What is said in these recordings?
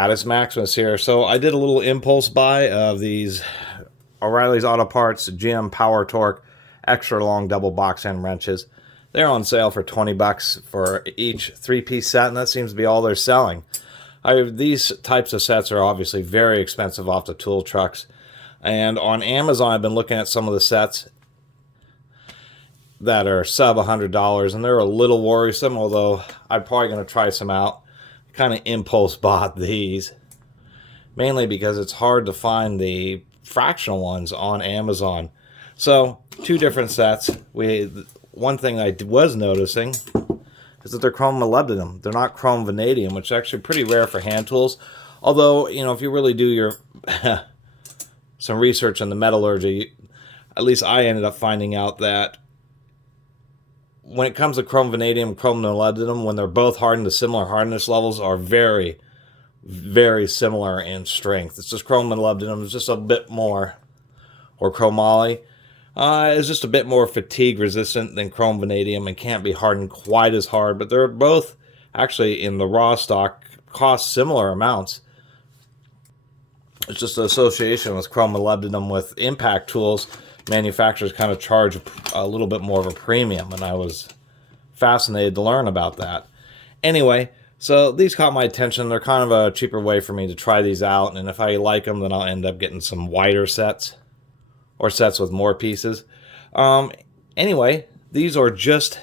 Catus Maximus here. So I did a little impulse buy of these O'Reilly's Auto Parts GM PowerTorque extra long double box end wrenches. They're on sale for 20 bucks for each 3-piece set, and that seems to be all they're selling. These types of sets are obviously very expensive off the tool trucks. And on Amazon, I've been looking at some of the sets that are sub $100, and they're a little worrisome, although I'm probably going to try some out. Kind of impulse bought these, mainly because it's hard to find the fractional ones on Amazon. So, two different sets. One thing I was noticing is that they're chrome molybdenum. They're not chrome vanadium, which is actually pretty rare for hand tools. Although, you know, if you really do your some research on the metallurgy, at least I ended up finding out that when it comes to chrome vanadium and chrome molybdenum, when they're both hardened, the similar hardness levels are very, very similar in strength. It's just chrome molybdenum is just a bit more, or chromoly, is just a bit more fatigue resistant than chrome vanadium and can't be hardened quite as hard. But they're both actually in the raw stock cost similar amounts. It's just an association with chrome molybdenum with impact tools. Manufacturers kind of charge a little bit more of a premium, and I was fascinated to learn about that. Anyway, so these caught my attention. They're kind of a cheaper way for me to try these out, and if I like them, then I'll end up getting some wider sets or sets with more pieces. Anyway, these are just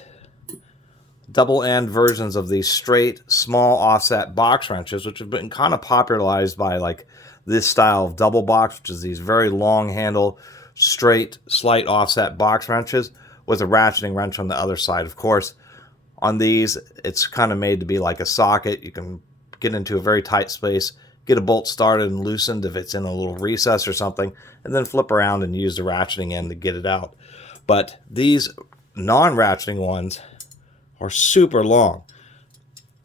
double end versions of these straight, small offset box wrenches, which have been kind of popularized by like this style of double box, which is these very long handle, straight, slight offset box wrenches with a ratcheting wrench on the other side. Of course, on these, it's kind of made to be like a socket. You can get into a very tight space, get a bolt started and loosened if it's in a little recess or something, and then flip around and use the ratcheting end to get it out. But these non-ratcheting ones are super long.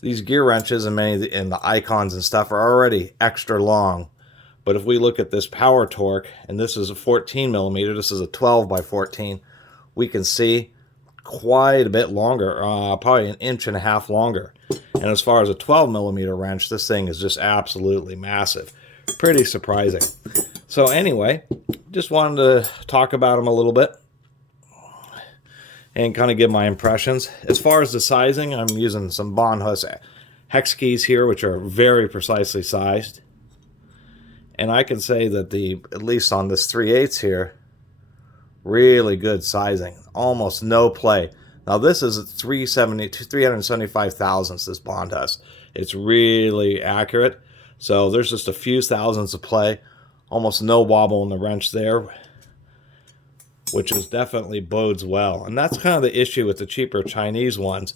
These gear wrenches and many and the icons and stuff are already extra long. But if we look at this PowerTorque, and this is a 14 millimeter, this is a 12 by 14, we can see quite a bit longer, probably 1.5 inches longer. And as far as a 12 millimeter wrench, this thing is just absolutely massive. Pretty surprising. So anyway, just wanted to talk about them a little bit and kind of give my impressions. As far as the sizing, I'm using some Bonhus hex keys here, which are very precisely sized. And I can say that at least on this 3/8 here, really good sizing. Almost no play. Now this is 375 thousandths, this Bonhus. It's really accurate. So there's just a few thousandths of play. Almost no wobble in the wrench there, which is definitely bodes well. And that's kind of the issue with the cheaper Chinese ones,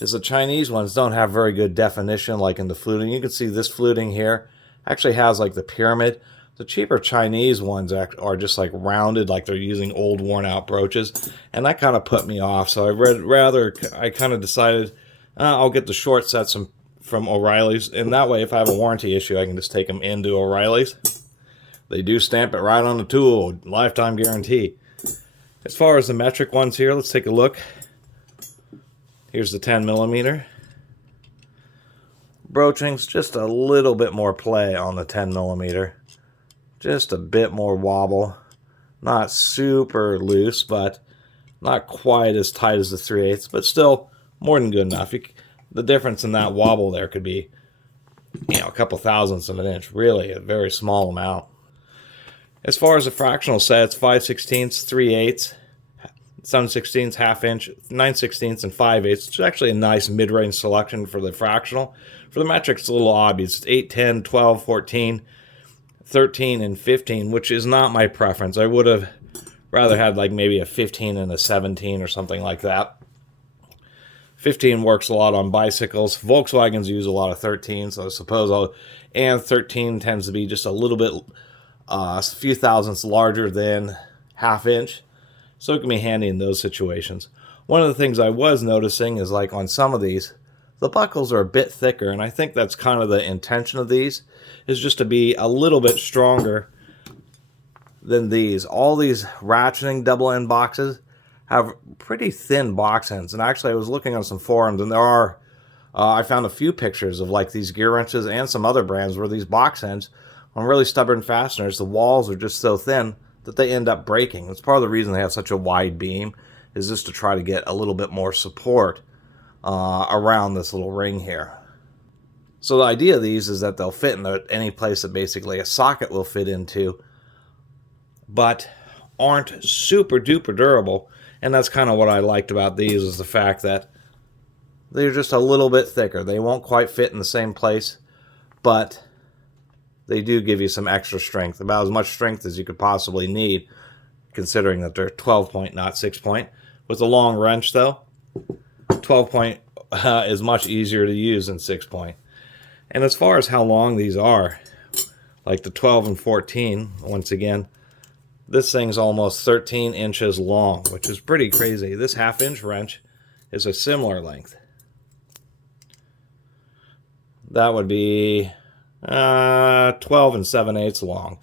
is the Chinese ones don't have very good definition like in the fluting. You can see this fluting here actually has like the pyramid. The cheaper Chinese ones are just like rounded, like they're using old worn out broaches, and that kind of put me off. So I kind of decided I'll get the short sets from O'Reilly's, and that way if I have a warranty issue I can just take them into O'Reilly's. They do stamp it right on the tool, lifetime guarantee. As far as the metric ones here, let's take a look. Here's the 10 millimeter. Broaching's just a little bit more play on the 10 millimeter. Just a bit more wobble. Not super loose, but not quite as tight as the 3/8, but still more than good enough. The difference in that wobble there could be, a couple thousandths of an inch. Really, a very small amount. As far as the fractional sets, 5/16, 3/8, 7/16, half inch, 9/16, and 5/8. It's actually a nice mid-range selection for the fractional. For the metric, it's a little odd. It's 8, 10, 12, 14, 13, and 15, which is not my preference. I would have rather had like maybe a 15 and a 17 or something like that. 15 works a lot on bicycles. Volkswagens use a lot of 13, so I suppose and 13 tends to be just a little bit, a few thousandths larger than half inch. So it can be handy in those situations. One of the things I was noticing is like on some of these, the buckles are a bit thicker, and I think that's kind of the intention of these, is just to be a little bit stronger than these. All these ratcheting double end boxes have pretty thin box ends, and actually I was looking on some forums, and there are I found a few pictures of like these gear wrenches and some other brands where these box ends on really stubborn fasteners, the walls are just so thin that they end up breaking. That's part of the reason they have such a wide beam, is just to try to get a little bit more support around this little ring here. So the idea of these is that they'll fit in any place that basically a socket will fit into, but aren't super duper durable. And that's kind of what I liked about these, is the fact that they're just a little bit thicker. They won't quite fit in the same place, but they do give you some extra strength, about as much strength as you could possibly need, considering that they're 12 point, not 6 point. With a long wrench though, 12 point is much easier to use than 6 point. And as far as how long these are, like the 12 and 14, once again, this thing's almost 13 inches long, which is pretty crazy. This 1/2 inch wrench is a similar length. That would be 12 and 7/8 long,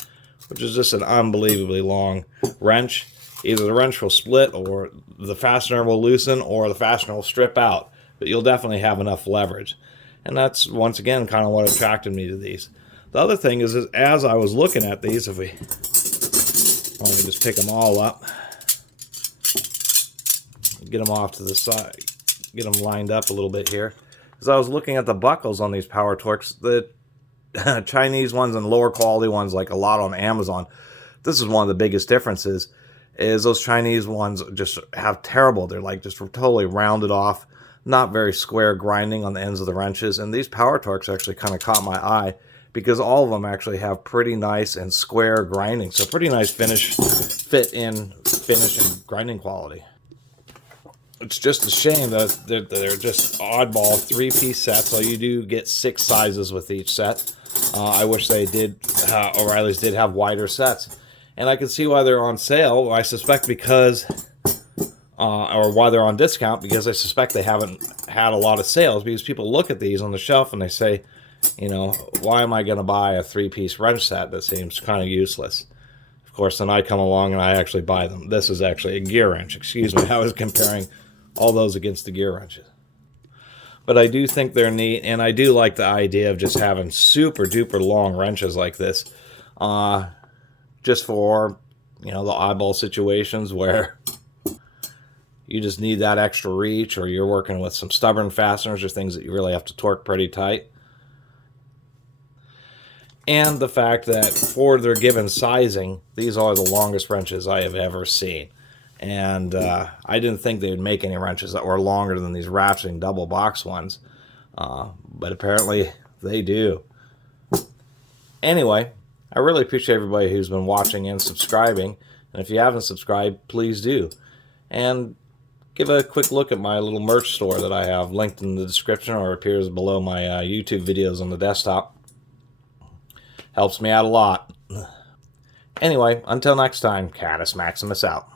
which is just an unbelievably long wrench. Either the wrench will split, or the fastener will loosen, or the fastener will strip out, but you'll definitely have enough leverage. And that's, once again, kind of what attracted me to these. The other thing is as I was looking at these, if we only just pick them all up, get them off to the side, get them lined up a little bit here. As I was looking at the buckles on these PowerTorques, the Chinese ones and lower quality ones, like a lot on Amazon, this is one of the biggest differences, is those Chinese ones just have terrible, they're like just totally rounded off, not very square grinding on the ends of the wrenches. And these PowerTorques actually kind of caught my eye, because all of them actually have pretty nice and square grinding. So pretty nice finish and grinding quality. It's just a shame that they're just oddball 3-piece sets. So you do get 6 sizes with each set. I wish they did, O'Reilly's did have wider sets. And I can see why they're on sale. I suspect because, or why they're on discount, because I suspect they haven't had a lot of sales, because people look at these on the shelf and they say, you know, why am I going to buy a 3-piece wrench set that seems kind of useless? Of course, then I come along and I actually buy them. This is actually a gear wrench. Excuse me, I was comparing all those against the gear wrenches. But I do think they're neat, and I do like the idea of just having super duper long wrenches like this, just for, you know, the oddball situations where you just need that extra reach, or you're working with some stubborn fasteners or things that you really have to torque pretty tight. And the fact that for their given sizing, these are the longest wrenches I have ever seen. And I didn't think they would make any wrenches that were longer than these ratcheting double box ones. But apparently they do. Anyway, I really appreciate everybody who's been watching and subscribing. And if you haven't subscribed, please do. And give a quick look at my little merch store that I have linked in the description, or appears below my YouTube videos on the desktop. Helps me out a lot. Anyway, until next time, Catus Maximus out.